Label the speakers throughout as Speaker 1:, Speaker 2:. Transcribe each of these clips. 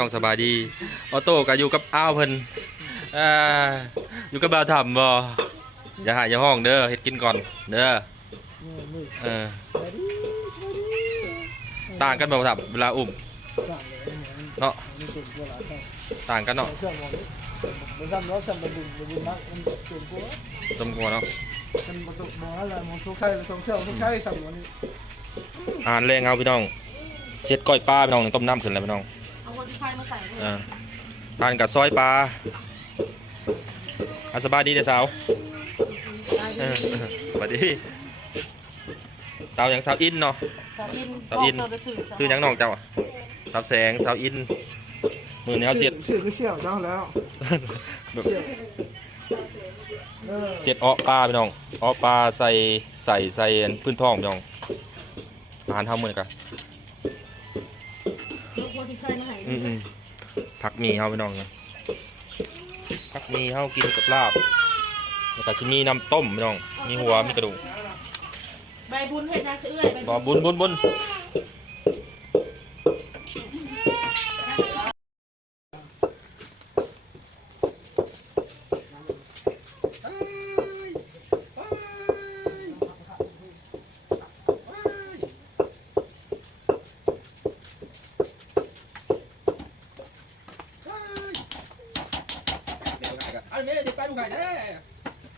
Speaker 1: น้องสบายดีออโต้ก็อยู่กับอ้าวเพิ่นอ่าอยู่กับบ่าวถ่ำบ่อย่าหายอย่าห้องเด้อเฮ็ดกินก่อนเด้อเออต่างกันบ่าวถ่ำเวลาอุ้มเนาะต่างกันเนาะ
Speaker 2: เครื่องมองมันซ้ำรถซ้ำบดุลบดุลมากมันเปลี่ยนตัว
Speaker 1: จำกลัวเนาะ
Speaker 2: มันประตูมองอะไรมองทุกใครสองเที่ยวทุกใครซ้ำวันนี้
Speaker 1: อาหารแรงเอาพี่น้องเสร็จก้อยปลาพี่น้องต้มน้ำขึ้นแล้วพี่น้อง
Speaker 3: เอาคนที่ไฟมาใส่ด้วย
Speaker 1: อ่าทานกับซอยปลาอาสบายดีเด้อสาวเออสวัสดีสาวหยังสาวอินเนาะ
Speaker 3: สาวอิน
Speaker 1: สาวอิน
Speaker 3: บกเธจะสื่อ
Speaker 1: ซื้อหยังน้องเจ้าอะสาวแสงสาวอินมือนี้เขาเสียด
Speaker 2: เสียคือเสี่ยวเจ้าแล้ว
Speaker 1: แบบ
Speaker 2: เสี่ยวเออ
Speaker 1: เสียดอ้อปลาพี่น้องอ้อปลาใส่ใส่ใส่อันพื้นท้องพี่น้องอาหารเท่ามือกัน ผักหมีเฮาพี่น้องนะผักหมีเฮากินกับลาบแล้วก็สิมีน้ำต้มพี่น้อง มีหัวมีกระดูก
Speaker 3: ใบบุญเห็ดนางเสื้อยใบ
Speaker 1: บ่บุญบุญบุญ
Speaker 4: เดี๋ยวไก่กันไอ้ แม่เดี๋ยวไก่ดูไก่แน่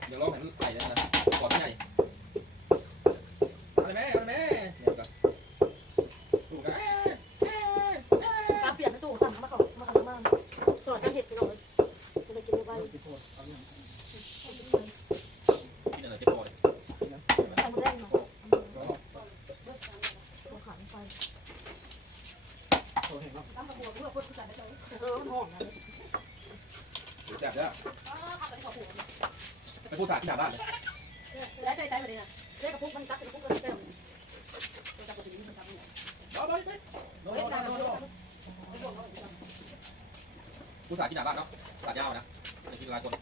Speaker 4: เดี๋ยวลองเห็นไก่เลยนะก่อนที่ไหนไอ้แม่ไอ้แม่เดี๋ยวกันดูไก่
Speaker 3: ตาเปลี่ยนไปตู้ทำมาเขามาเขามาสอดกันเห็ดไปหน่อยจะได้กินได้ไว
Speaker 4: กินอะไรจ็บปวด
Speaker 3: ใส่หมดแรงมาตัวขันไฟตามตะบัวเพื่อคนที่ใส่ไปเลยเออหอมนะ
Speaker 4: แสบเด้อไปพูดสาที่หน้าบ้านเลย
Speaker 3: แล้วใจใส่มาเลยนะเรียกกระปุกมันตักกระปุกมันแก้วตัวจับกระปุกมันจับเนี่ย
Speaker 4: รอไปไปรอ
Speaker 3: เฮ้ย
Speaker 4: ร
Speaker 3: ตา
Speaker 4: อ
Speaker 3: ม
Speaker 4: ร
Speaker 3: มา
Speaker 4: อพูดสาที่หน้าบ้านเนาะสายยาวนะไปกินหลายคน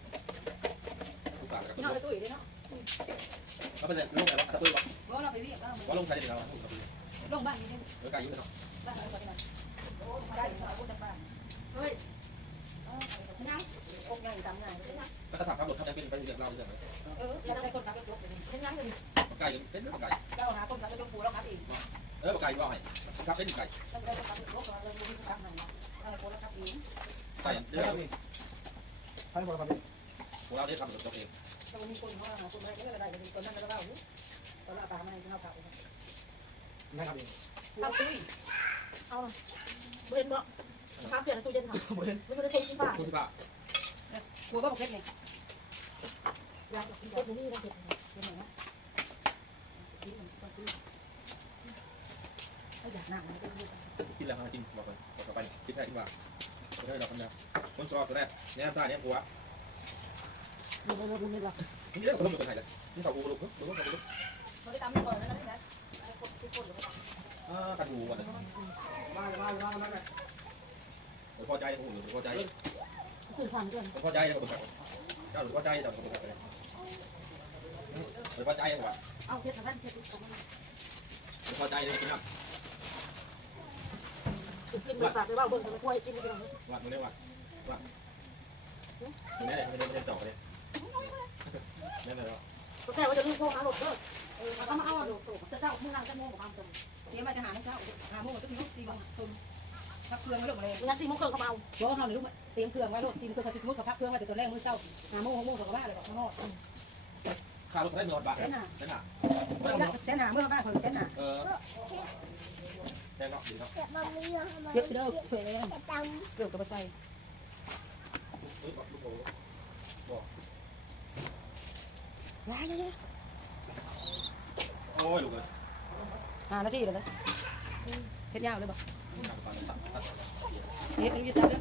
Speaker 4: พูดสาแล้ว
Speaker 3: พี่
Speaker 4: ก็
Speaker 3: น้องจะตุ้ยด้วยเนาะ
Speaker 4: แล้วเป็นลูกอะไรตะปุ้ย
Speaker 3: เพราะเราไปวิ่งบ้าง
Speaker 4: ว่าลงใครเดี๋ยวเรา
Speaker 3: ลงบ้านนี้
Speaker 4: เดี๋ยวไก่ยุ่งเนาะ
Speaker 3: บ้านอะไรกันได้เราพูดจากบ้านเฮ้ย
Speaker 4: แล้วก็ถามครับรถเขาจะเป็นไปเรื่องเราเรื่องอะไร
Speaker 3: เออแล้วได้คนขับรถยกเลยฉันนั่งเลย
Speaker 4: ไก่เป็นเรื่องไก่
Speaker 3: เจ้าหาคนขับรถยกปูแล้วขับเอง
Speaker 4: เออไก่ว่าให้ครับเป็นไก่
Speaker 3: แล้วได้คนขับรถยกเราเลยมีทางไหนอะไรคนขับเอง
Speaker 4: ไก่เดี๋ยว
Speaker 2: ให้คนทำ
Speaker 4: พวกเราได้ทำรถเอง
Speaker 3: เรามีคนว่าคนไม่ได้เลยคนนั้นก็เล่าตอนละตาไม่เข้าขับ
Speaker 2: ไม่ทำเอง
Speaker 3: ขับตุ้ยเอาเบนบอกขับเปลี่ยนตู้เย็นค่ะไม่ได้ส่ง ที่บ้าน
Speaker 4: พูดสิป่ะ
Speaker 3: กลัวว่าประเภทนี้อยากกินแบบนี้นะเด็กเป็นไงนะอยากนั่งนะ
Speaker 4: กินแล้วกินบอกไปบอกไปคิดได้ที่ว่าได้เราคนเดียวคนชอบตัวแรกเนี่ยซ่าเนี่ยหัว
Speaker 3: ดูดูดูนี่ละ
Speaker 4: นี่เรื่องคนละเป็นไงเลยนี่เขากูรู้รู้รู้รู้
Speaker 3: เขาได้ตามนี่ก่อนแล้วนะคนทุกคน
Speaker 4: อ่ากระดูกอะ
Speaker 2: มามามามามา
Speaker 4: พอใจกูหรือพอใจ
Speaker 3: คือความด้วย
Speaker 4: พอใจเขาบอกเจ้าหรือพอใจเจ้าเขาบอกเลยหรือพอใจกว่า
Speaker 3: เอาเพชรมาด้านเพชร
Speaker 4: หรือพอใจเลยกินน้ำ
Speaker 3: กินไปฝากไปว่าเบิ่งกันกล้วยกินไปก่อน
Speaker 4: วัดมึงได้วัดวัดมึงได้ไม่ได้ไม่ได้จ่อเลยนั่นแหละ
Speaker 3: ก็แค่ว่าจะลืมโทรหาหลบเด้อเออเขามาเอาหลบจะเจ้ามึงนั่งจะโมงกับความจน
Speaker 5: เดี๋ยวมาจะหาไม่เจ้าหาโมงก็ต้องยกซีบังตุนพักเครื่องไว้ลงมาเลย
Speaker 3: งั้นสี่โมงครึ่งเขามาเอา
Speaker 5: โยกเขาหรือ เตรียมเครื่องไว้โหลดซีมเครื่องเขาจะมุดเขาพักเครื่องไว้แต่ตัวแรกมือเจ้าหาโมงหกโมงเขาก็ว่าเลยบอกข้างนอก
Speaker 4: ข้าวรถได้มีหอดบาท
Speaker 5: เส้นหนา
Speaker 4: นั่นน่ะ
Speaker 5: เส้นหนาเมื่อบ้านเขาเส้นหนา
Speaker 4: เออแค่เนาะดีเนาะ
Speaker 5: เยอะเด้อเผื่อเลยเกือบตัวใส่
Speaker 3: ว้ายเนี่ย
Speaker 4: โอ้ยลูกเลย
Speaker 5: หานาทีเลยนะเฮ็ดยาวเลยบอก
Speaker 4: ตัดตัดตัดตัด
Speaker 5: เฮ็ดมันยืดตาเด้อ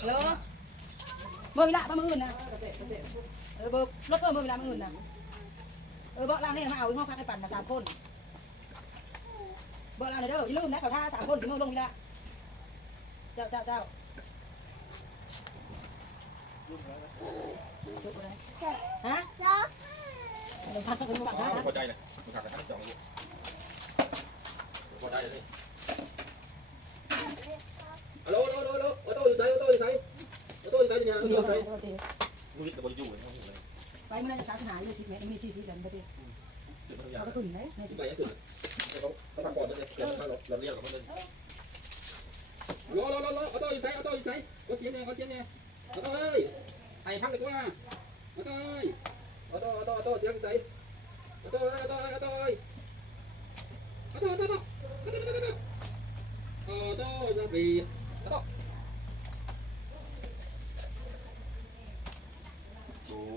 Speaker 6: ฮัลโหลเมื่อเวลาประมาณอื่นนะเออเบอร์รถเพิ่มเมื่อเวลามื่อื่นนะเออเบอร์ล่างนี่มาเอาห้องพักให้ปั่นมาสามคนเบอร์ล่างเด้ออย่าลืมนะเขาท่าสามคนถึงเมื่อลงนี่ละเจ้าเจ้าเจ้าฮะลงพักก็เป็นพักนะ
Speaker 4: พอใจเลยมึงขาดแต่ทั้งสองเลยพอใจเลยฮัลโหลฮัลโหล ฮัลโหลออโต้อยู่ไสออโต้อยู่ไสออโต้อยู่ไสเนี่ยออโต้อยู่ไสมึงนี่กับบริยูเลยมึงอยู่เลย
Speaker 6: ไปเมื่อไรจะสามสิบหาอยู่สิบเมตรมีสี่สิบเดือนไปดิ
Speaker 4: จุดมันทุกอย่า
Speaker 6: เขา
Speaker 4: ง
Speaker 6: ก็ขึ้นเลยในสิ
Speaker 4: ที่
Speaker 6: บ
Speaker 4: ไหนก็คือเขาเขาทำก่อ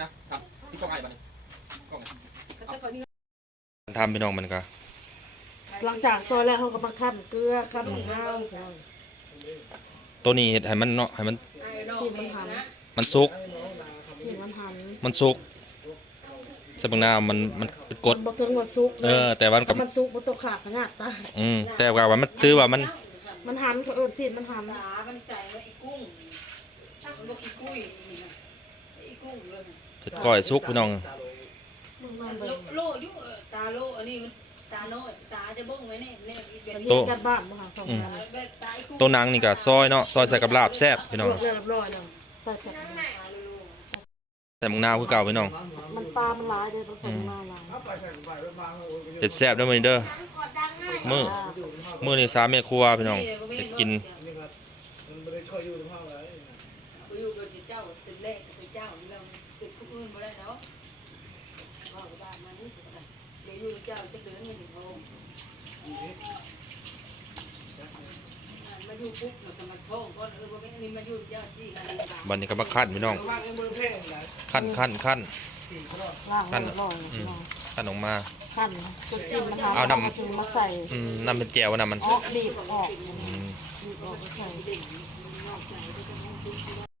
Speaker 4: นะครับที่กล้องไอ้บ้านกล้องไง
Speaker 1: ทำพี่น้องมันก็
Speaker 3: หลังจากซอยแล้วเขาก็มาคั่นเกลือคั่นมะนาว
Speaker 1: ตัวนี้เฮ็ดให้มันเนาะให้มัน
Speaker 3: ชีมันหัน
Speaker 1: มันสุก
Speaker 3: ชีมันหัน
Speaker 1: มันสุกใส่บางนาวมันมันเป็นกรด
Speaker 3: มันบ่ถึงว่าซุก
Speaker 1: เออ แต่ว่ามันก็
Speaker 3: มันซุกมันตกขาดขนาดตา
Speaker 1: อืมแต่ว่ามันถือว่ามัน
Speaker 3: มันหันเขาเอิ้นชีมันหัน
Speaker 5: ตามันใส่ไว้อีกุ้งมันบอกอีกุ้ยนี่นะอีกุ้ง เลย
Speaker 1: เฮ็ดก้อยสุกพี่น้อง
Speaker 5: โล
Speaker 3: เบิ่ง
Speaker 5: โลอยู่ตาโลอันนี้มันตาน้อยตาจะบ้งไว้แน่แน่แบบ
Speaker 3: มัน
Speaker 5: นี้
Speaker 3: เรียกกันบ้านบ่ค่ะสองกัน
Speaker 5: แบบตาอีกุ้ง
Speaker 1: ตัวนังนี่ก็ซอยเนาะซอยใส่กับลาบแซ่บพี่น้อง
Speaker 3: เรียบร้อยแล้วใส่แซ่บ
Speaker 1: ใส่บางนาวคือเก่าพี่น้อง
Speaker 3: มันปลามันหลายเด้อต้องใส่มะนาวหลาย
Speaker 1: เฮ็ดแซ่บเด้อมื้อนี้เด้อมื้อมือนี้สามแม่ครัวพี่น้องเฮ็ดกิน
Speaker 5: อยู่ กับเจ้าเป็นแรกกับเจ้าเราเป็นผู้อื่นบ่ได้เนาะว่าบ้านมานี่เดี๋ยวอยู่เจ้าจะเดินมาถึงโฮมมาอยู่ปุ๊บมันก็มาท่องก่อนเออว่าไม่นี่มาอยู่เจ้าสิอะไรบ้าง
Speaker 1: บัดนี้ก็มาคั่นพี่น้องคั่นคั่นคั่น
Speaker 3: ล่าง
Speaker 1: คั่น
Speaker 3: ลอง
Speaker 1: อืมคั่นออกมา
Speaker 3: คั่นจนชีมันหัน
Speaker 1: เอาน้ำ
Speaker 3: ถึงมาใส่
Speaker 1: อืมน้ำเป็นแจ่วน้ำมัน
Speaker 3: ออกบีบออก
Speaker 1: อืม
Speaker 3: บีบออกมาใส่